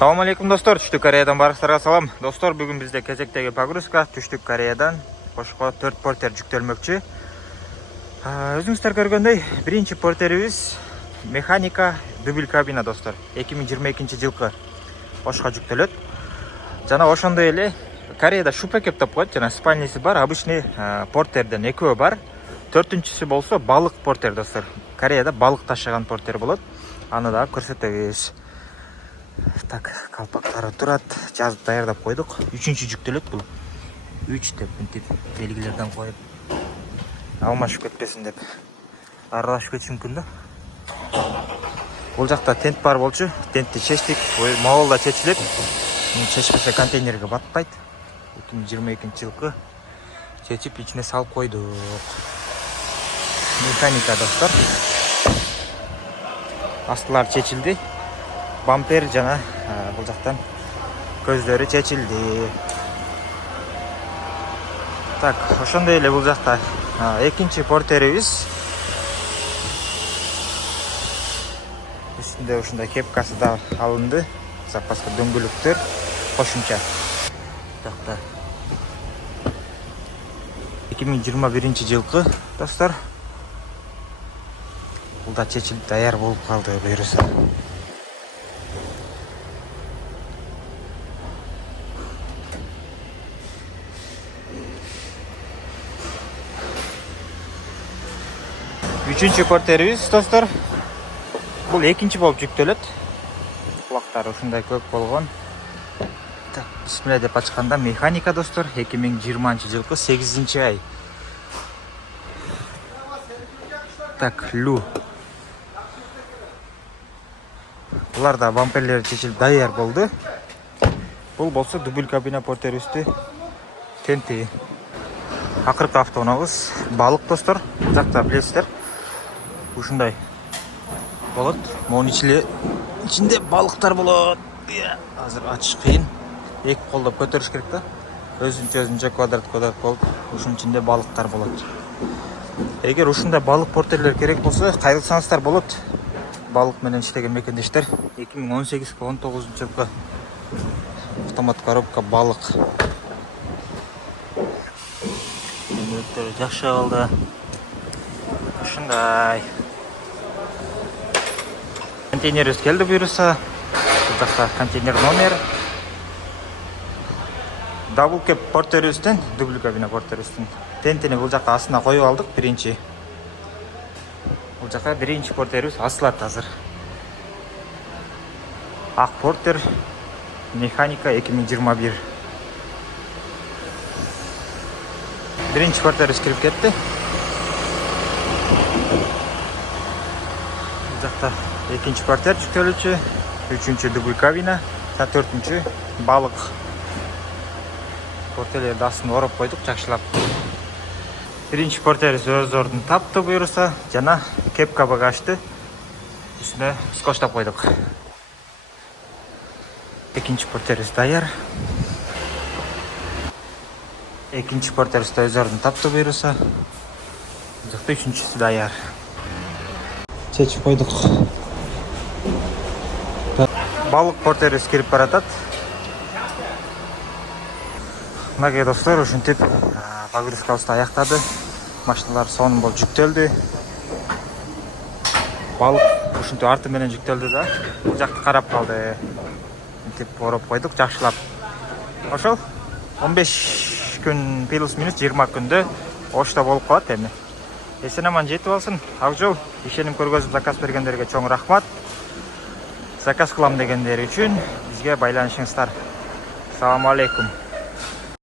Салам алейкум достор, Түштүк Кореядан барыңыздарга салам. Достор, бүгүн бизде кезектеги погрузка Түштүк Кореядан кошко 4 портер жүктөлмөкчү. Өзүңүздөр көргөндөй, биринчи портерибиз механика дубль кабина достор. 2022-жылкы кошко жүктөлөт. Жана ошондой эле Кореяда шупекеп деп коет, жана спальниси бар, обычный портерден экөө бар. Төртүнчүсү болсо балык портер достор. Кореяда балык ташыган портер болот. Аны да көрсөтөбүз. Так, калпактары турат, жазып даярдап койдук. Үчүнчү жүктөлөт бул. 3 деп мынтип белгилерден коюп. Алмашып кетпесин деп. Аралашып кетиши мүмкүн да. Бул жакта тент бар болчу. Тентти чечтик. Моголда чечилет. Чечпесе контейнерге батпайт. 2022-жылкы чечип ичине салып койдук. Механика достор. Астылар чечилди. Бампер жана бул жактан көздөрү чечилди. Так, ошондой эле бул жакта экинчи портерибиз. Үстүндө ушундай кепкасы да алынды. Запаска дөңгөлөктөр кошумча. Жакта 2021-жылкы достор. Бул да чечилип даяр болуп калды буюрса. Үчүнчү портерибиз достор. Бул экинчи болуп жүктөлөт. Кулактары ушундай көп болгон. Так, бисмилля деп ачканда механика достор. 2020-жылкы 8-ай. Так, лю. Буларда бамперлери чечилип даяр болду. Бул болсо дубль кабина портерибизди тенти. Акыркы автоунабыз балык достор. Бул жакта билесиздер. Ушундай болот. Монун ичинде балыктар болот. Азыр ачыш кыйын. Эки колдоп көтөрүш керек да. Өзүнчө квадрат болуп, ушунун ичинде балыктар болот. Эгер ушундай балык портерлер керек болсо, кайрылсаңыздар болот. Балык менен иштеген мекендештер 2018-19-жылкы автомат коробка балык. Өтөрү жакшы калды. Ушундай. Контейнерибиз келди буюрса. Бул жакта контейнер номер. Дабл кеп портерибизден, дубль кабина портерибизден тентини бул жакка астына коюп алдык биринчи. Бул жакка биринчи портерибиз асылат азыр. Ак портер механика 2021. Биринчи портерибиз кирип кетти. Бул жакта экинчи портер жүктөлүүчү, үчүнчү дубль кабина, төртүнчү балык. Портерлерди астына ороп койдук жакшылап. Биринчи портерибиз өз ордун тапты буюрса, жана кепка багажды үстүнө скотчтап койдук. Экинчи портерибиз даяр. Экинчи портерибиз өз ордун тапты буюрса, бул жакта үчүнчүсү даяр. Чечип койдук. Балык портерибиз кирип баратат. Мынакей достор, ушинтип погрузкабызды аяктады. Машиналар сонун болуп жүктөлдү. Балык ушинтип арты менен жүктөлдү да. Бул жакты карап калды. Мынтип ороп койдук жакшылап. Ошол 15 күн плюс-минус 20 күндө ошто болуп калат эми. Эсен аман жетип алсын. Ак жол. Ишеним көргөзүп заказ бергендерге чоң рахмат. Заказ кылам дегендер үчүн бизге байланышыңыздар. Салам алейкум.